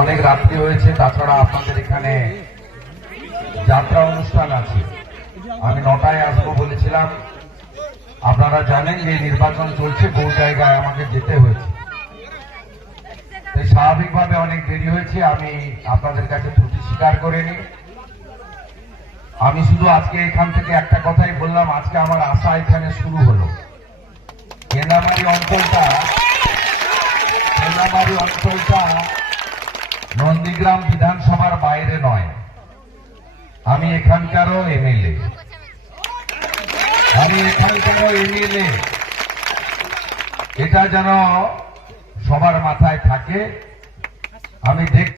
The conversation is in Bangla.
অনেক রাত্রি হয়েছে, তাছাড়া আপনাদের এখানে যাত্রা অনুষ্ঠান আছে। আমি নটায় আসব বলেছিলাম। আপনারা জানেন যে নির্বাচন চলছে, বহু জায়গায় আমাকে যেতে হয়েছে। স্বাভাবিকভাবে অনেক দেরি হয়েছে, আমি আপনাদের কাছে ত্রুটি স্বীকার করে নিই। আমি শুধু আজকে এখান থেকে একটা কথাই বললাম, আজকে আমার আশা এখানে শুরু হলো। কেন্দামারি অঞ্চলটা কেন্দামারি অঞ্চলটা নন্দীগ্রাম বিধানসভার বাইরে নয়। আমি এখানকারও এমএলএ। আমি এখানকারও এমএলএ। এটা যেন সবার মাথায় থাকে। আমি দেখ